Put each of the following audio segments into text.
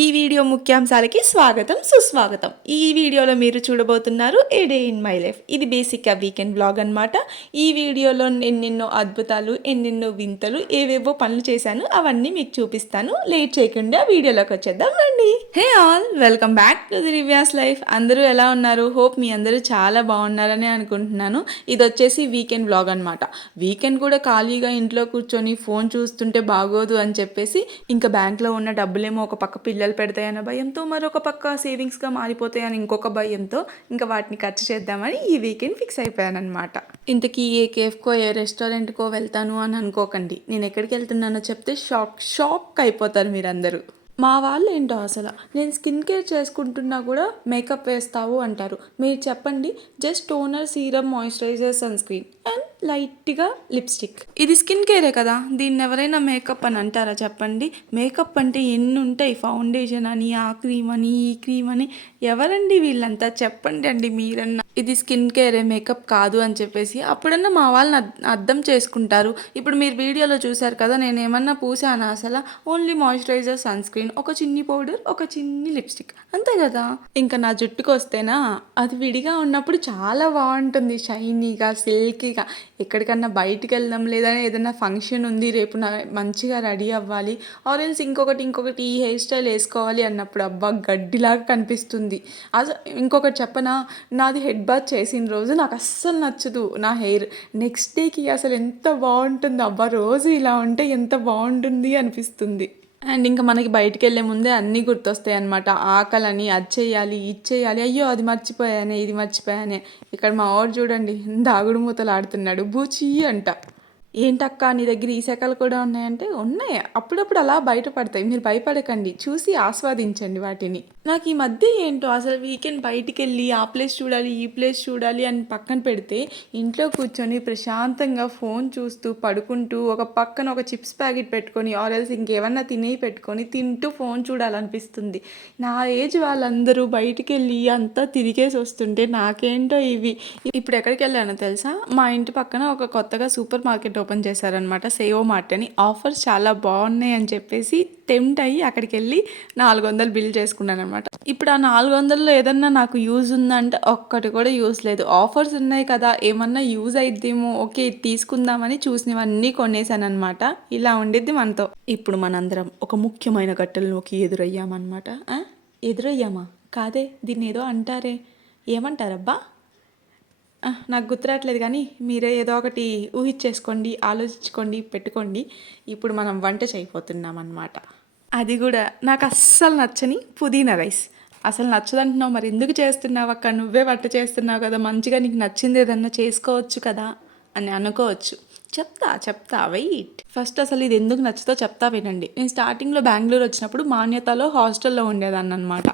ఈ వీడియో ముఖ్యాంశాలకి స్వాగతం సుస్వాగతం. ఈ వీడియోలో మీరు చూడబోతున్నారు ఏ డే ఇన్ మై లైఫ్. ఇది బేసిక్గా వీకెండ్ బ్లాగ్ అనమాట. ఈ వీడియోలో ఎన్నెన్నో అద్భుతాలు, ఎన్నెన్నో వింతలు, ఏవేవో పనులు చేశాను, అవన్నీ మీకు చూపిస్తాను. లేట్ చేయకుండా వీడియోలోకి వచ్చేద్దాం రండి. Hey all, welcome back to the Rivya's life. అందరూ ఎలా ఉన్నారు? హోప్ మీ అందరూ చాలా బాగున్నారని అనుకుంటున్నాను. ఇది వచ్చేసి వీకెండ్ బ్లాగ్ అనమాట. వీకెండ్ కూడా ఖాళీగా ఇంట్లో కూర్చొని ఫోన్ చూస్తుంటే బాగోదు అని చెప్పేసి ఇంకా బ్యాంక్లో ఉన్న డబ్బులేమో ఒక పక్క పిల్లలు పెడతాయన్న భయంతో, మరొక పక్క సేవింగ్స్గా మారిపోతాయని ఇంకొక భయంతో ఇంకా వాటిని ఖర్చు చేద్దామని ఈ వీకెండ్ ఫిక్స్ అయిపోయాను అనమాట. ఇంతకీ ఏ కేఫ్కో ఏ రెస్టారెంట్కో వెళ్తాను అని అనుకోకండి. నేను ఎక్కడికి వెళ్తున్నానో చెప్తే షాక్ అయిపోతారు మీరందరూ. మా వాళ్ళు ఏంటో అసలు నేను స్కిన్ కేర్ చేసుకుంటున్నా కూడా మేకప్ వేస్తావు అంటారు. మీరు చెప్పండి, just toner, serum, moisturiser, sunscreen and లైట్గా లిప్స్టిక్. ఇది స్కిన్ కేరే కదా, దీన్ని ఎవరైనా మేకప్ అని అంటారా చెప్పండి? మేకప్ అంటే ఎన్ని ఉంటాయి, ఫౌండేషన్ అని, ఆ క్రీమ్ అని, ఈ క్రీమ్ అని. ఎవరండి వీళ్ళంతా? చెప్పండి అండి మీరన్నా ఇది స్కిన్ కేరే, మేకప్ కాదు అని చెప్పేసి. అప్పుడన్నా మా వాళ్ళని అర్థం చేసుకుంటారు. ఇప్పుడు మీరు వీడియోలో చూసారు కదా, నేను ఏమన్నా పూసానా అసలు? ఓన్లీ మాయిశ్చరైజర్, సన్ స్క్రీన్, ఒక చిన్ని పౌడర్, ఒక చిన్ని లిప్స్టిక్, అంతే కదా. ఇంకా నా జుట్టుకు వస్తేనా, అది విడిగా ఉన్నప్పుడు చాలా బాగుంటుంది, షైనీగా, సిల్కీగా. ఎక్కడికన్నా బయటికి వెళ్దాం, లేదా ఏదైనా ఫంక్షన్ ఉంది రేపు, మంచిగా రెడీ అవ్వాలి, ఆరెల్స్ ఇంకొకటి ఈ హెయిర్ స్టైల్ వేసుకోవాలి అన్నప్పుడు అబ్బా గడ్డిలాగా కనిపిస్తుంది. అసలు ఇంకొకటి చెప్పనా, నాది హెడ్ బాత్ చేసిన రోజు నాకు అస్సలు నచ్చదు నా హెయిర్. నెక్స్ట్ డేకి అసలు ఎంత బాగుంటుంది, అబ్బా రోజు ఇలా ఉంటే ఎంత బాగుంటుంది అనిపిస్తుంది. అండ్ ఇంకా మనకి బయటికి వెళ్ళే ముందే అన్నీ గుర్తొస్తాయి అనమాట. ఆకలని, అది చేయాలి, ఇది చేయాలి, అయ్యో అది మర్చిపోయానే, ఇది మర్చిపోయానే. ఇక్కడ మా వాడు చూడండి, దాగుడు మూతలు ఆడుతున్నాడు, బూచి అంట. ఏంటక్క నీ దగ్గర ఈ శాఖలు కూడా ఉన్నాయంటే, ఉన్నాయి, అప్పుడప్పుడు అలా బయటపడతాయి, మీరు భయపడకండి, చూసి ఆస్వాదించండి వాటిని. నాకు ఈ మధ్య ఏంటో అసలు వీకెండ్ బయటికి వెళ్ళి ఆ ప్లేస్ చూడాలి, ఈ ప్లేస్ చూడాలి అని పక్కన పెడితే, ఇంట్లో కూర్చొని ప్రశాంతంగా ఫోన్ చూస్తూ పడుకుంటూ ఒక పక్కన ఒక చిప్స్ ప్యాకెట్ పెట్టుకొని, ఆరెల్స్ ఇంకేమన్నా తినేవి పెట్టుకొని తింటూ ఫోన్ చూడాలనిపిస్తుంది. నా ఏజ్ వాళ్ళందరూ బయటికి వెళ్ళి అంతా తిరిగేసి వస్తుంటే నాకేంటో ఇవి. ఇప్పుడు ఎక్కడికి వెళ్ళానో తెలుసా? మా ఇంటి పక్కన ఒక కొత్తగా సూపర్ మార్కెట్ ఓపెన్ చేశారనమాట, సేవో మార్ట్ అని. ఆఫర్స్ చాలా బాగున్నాయి అని చెప్పేసి టెంప్ట్ అయ్యి అక్కడికి వెళ్ళి 400 బిల్ చేసుకున్నాను అనమాట. ఇప్పుడు ఆ 400లో ఏదన్నా నాకు యూజ్ ఉందంటే ఒక్కటి కూడా యూజ్ లేదు. ఆఫర్స్ ఉన్నాయి కదా, ఏమన్నా యూజ్ అయిద్దేమో, ఓకే తీసుకుందామని చూసినవన్నీ కొనేసాను అనమాట. ఇలా ఉండిద్ది మనతో. ఇప్పుడు మనందరం ఒక ముఖ్యమైన ఘట్టంలోకి ఎదురయ్యామన్నమాట. ఎదురయ్యామా కాదే, దీన్ని ఏదో అంటారే, ఏమంటారబ్బా? నాకు గుర్తురాట్లేదు, కానీ మీరే ఏదో ఒకటి ఊహించేసుకోండి, ఆలోచించుకోండి, పెట్టుకోండి. ఇప్పుడు మనం వంట చేయబోతున్నాం అన్నమాట. అది కూడా నాకు అస్సలు నచ్చని పుదీనా రైస్. అసలు నచ్చదంటున్నావు, మరి ఎందుకు చేస్తున్నావు అక్క? నువ్వే వంట చేస్తున్నావు కదా, మంచిగా నీకు నచ్చింది ఏదన్నా చేసుకోవచ్చు కదా అని అనుకోవచ్చు. చెప్తా వెయిట్. ఫస్ట్ అసలు ఇది ఎందుకు నచ్చుతో చెప్తా వినండి. నేను స్టార్టింగ్లో బెంగళూరు వచ్చినప్పుడు మాన్యతలో హాస్టల్లో ఉండేదాన్ని అనమాట.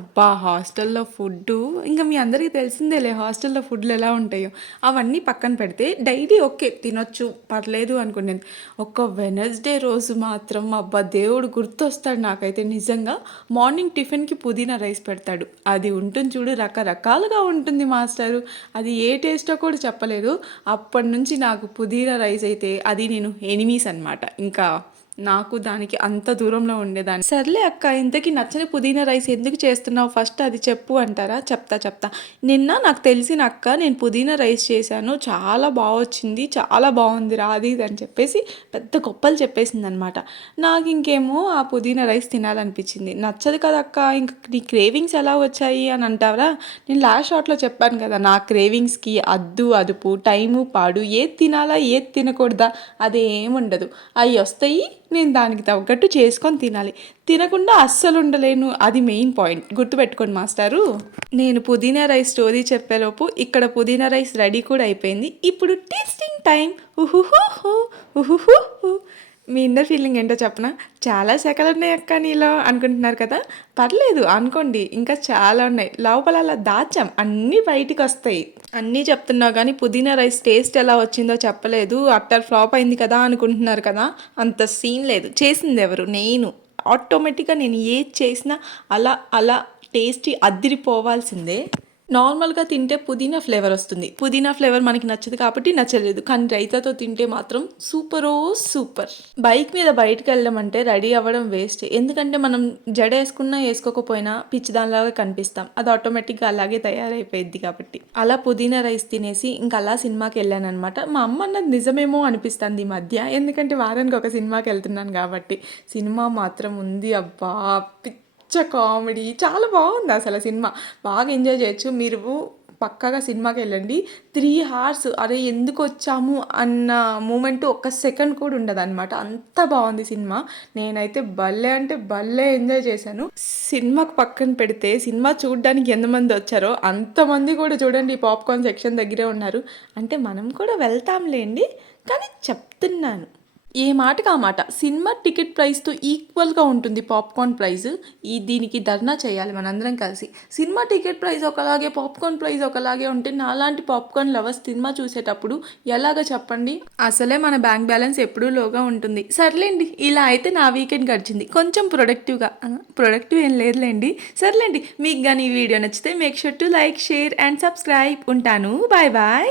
అబ్బా హాస్టల్లో ఫుడ్డు ఇంకా మీ అందరికీ తెలిసిందేలే, హాస్టల్లో ఫుడ్లు ఎలా ఉంటాయో. అవన్నీ పక్కన పెడితే డైలీ ఓకే తినొచ్చు, పర్లేదు అనుకునేది. ఒక్క వెనస్డే రోజు మాత్రం అబ్బా దేవుడు గుర్తొస్తాడు నాకైతే నిజంగా. మార్నింగ్ టిఫిన్కి పుదీనా రైస్ పెడతాడు. అది ఉంటుంది చూడు, రకరకాలుగా ఉంటుంది మాస్టరు. అది ఏ టేస్టో కూడా చెప్పలేదు. అప్పటి నుంచి నాకు పుదీనా రైస్ అయితే అది నేను ఎనిమీస్ అనమాట. ఇంకా నాకు దానికి అంత దూరంలో ఉండేదాన్ని. సర్లే అక్క, ఇంతకీ నచ్చని పుదీనా రైస్ ఎందుకు చేస్తున్నావు ఫస్ట్ అది చెప్పు అంటారా? చెప్తా. నిన్న నాకు తెలిసిన అక్క నేను పుదీనా రైస్ చేశాను, చాలా బాగా వచ్చింది, చాలా బాగుంది రాది అని చెప్పేసి పెద్ద గొప్పలు చెప్పేసింది అనమాట. నాకు ఇంకేమో ఆ పుదీనా రైస్ తినాలనిపించింది. నచ్చదు కదా అక్క, ఇంక నీ క్రేవింగ్స్ ఎలా వచ్చాయి అని అంటారా? నేను లాస్ట్ షాట్లో చెప్పాను కదా, నా క్రేవింగ్స్కి అద్దు అదుపు, టైము పాడు, ఏది తినాలా ఏది తినకూడదా అదేముండదు. అవి వస్తాయి, నేను దానికి తగ్గట్టు చేసుకొని తినాలి, తినకుండా అస్సలు ఉండలేను. అది మెయిన్ పాయింట్, గుర్తుపెట్టుకోండి మాస్టారు. నేను పుదీనా రైస్ స్టోరీ చెప్పేలోపు ఇక్కడ పుదీనా రైస్ రెడీ కూడా అయిపోయింది. ఇప్పుడు టేస్టింగ్ టైం. ఉహుహు. మీ ఇన్నర్ ఫీలింగ్ ఏంటో చెప్పనా? చాలా శాఖలు ఉన్నాయి అక్క నీలో అనుకుంటున్నారు కదా, పర్లేదు అనుకోండి, ఇంకా చాలా ఉన్నాయి. లోపల అలా దాచాం, అన్నీ బయటికి వస్తాయి. అన్నీ చెప్తున్నావు కానీ పుదీనా రైస్ టేస్ట్ ఎలా వచ్చిందో చెప్పలేదు. అట్టర్ ఫ్లాప్ అయింది కదా అనుకుంటున్నారు కదా, అంత సీన్ లేదు. చేసింది ఎవరు? నేను. ఆటోమేటిక్గా నేను ఏది చేసినా అలా టేస్టీ అద్దిరిపోవాల్సిందే. నార్మల్‌గా తింటే పుదీనా ఫ్లేవర్ వస్తుంది. పుదీనా ఫ్లేవర్ మనకి నచ్చదు కాబట్టి నచ్చలేదు. కానీ రైతాతో తింటే మాత్రం సూపరో సూపర్. బైక్ మీద బయటికెళ్ళడం అంటే రెడీ అవ్వడం వేస్ట్. ఎందుకంటే మనం జడేసుకున్నా, ఏసుకోకపోయినా పిచ్చిదానిలాగా కనిపిస్తాం. అది ఆటోమేటిక్‌గా అలాగే తయారైపోయిద్ది కాబట్టి. అలా పుదీనా రైస్ తినేసి ఇంక అలా సినిమాకెళ్ళాననమాట. మా అమ్మ అన్నది నిజమేమో అనిపిస్తుంది ఈ మధ్య. ఎందుకంటే వారానికి ఒక సినిమాకెళ్తున్నాను కాబట్టి. సినిమా మాత్రం ఉంది అబ్బా! కామెడీ చాలా బాగుంది అసలు సినిమా. బాగా ఎంజాయ్ చేయొచ్చు. మీరు పక్కాగా సినిమాకెళ్ళండి. 3 హార్స్ అరే ఎందుకొచ్చాము అన్న మూమెంట్ ఒక్క సెకండ్ కూడా ఉండదనమాట. అంత బాగుంది సినిమా. నేనైతే భలే అంటే భలే ఎంజాయ్ చేశాను. సినిమాకి పక్కన పెడితే సినిమా చూడ్డానికి ఎంతమంది వచ్చారో అంతమంది కూడా చూడండి ఈ పాప్కార్న్ సెక్షన్ దగ్గరే ఉన్నారు. అంటే మనం కూడా వెళ్తాంలేండి, కానీ చెప్తున్నాను. ఏ మాటకి ఆ మాట. సినిమా టికెట్ ప్రైస్‌తో ఈక్వల్‌గా ఉంటుంది పాప్కార్న్ ప్రైస్. దీనికి ధర్నా చేయాలి మనందరం కలిసి. సినిమా టికెట్ ప్రైస్ ఒకలాగే, పాప్కార్న్ ప్రైస్ ఒకలాగే ఉంటే నాలాంటి పాప్కార్న్ లవర్స్ సినిమా చూసేటప్పుడు ఎలాగ చెప్పండి? అసలే మన బ్యాంక్ బ్యాలెన్స్ ఎప్పుడూ లోగా ఉంటుంది. సర్లేండి, ఇలా అయితే నా వీకెండ్ గడిచింది. కొంచెం ప్రొడక్టివ్‌గా. ప్రొడక్టివ్ ఏం లేదులేండి. సర్లేండి, మీకు గాని ఈ వీడియో నచ్చితే make sure to like, share and subscribe. ఉంటాను. Bye bye.